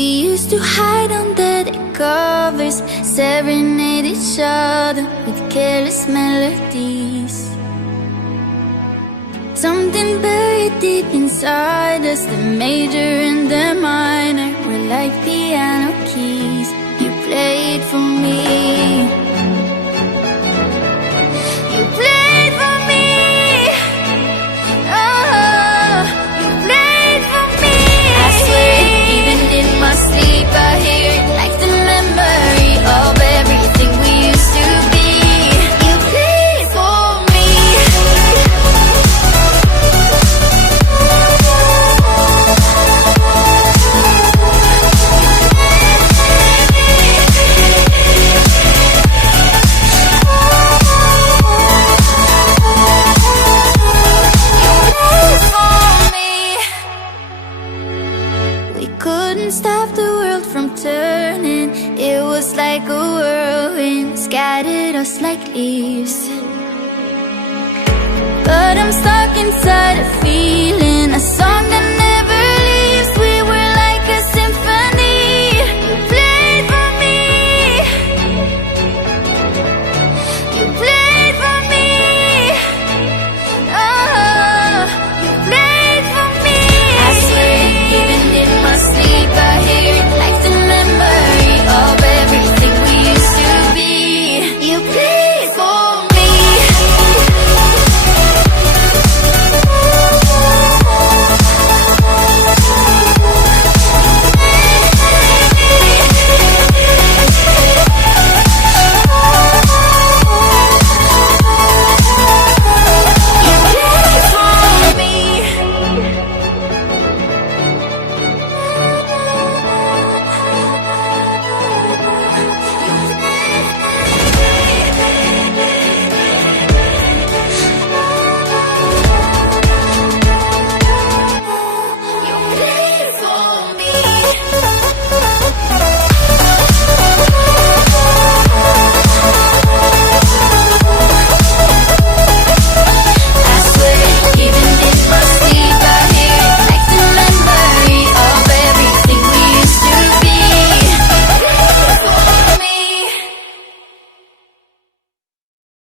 We used to hide under the covers, serenade each other with careless melodies. Something buried deep inside us, the major and the minor were like piano keys. You played for me. You played for me. Oh, you played for me. I swear, even in my sleep, I hear it like the memory of everything we used to be. You played for me. Stop the world from turning. It was like a whirlwind, scattered us like leaves. But I'm stuck inside a feeling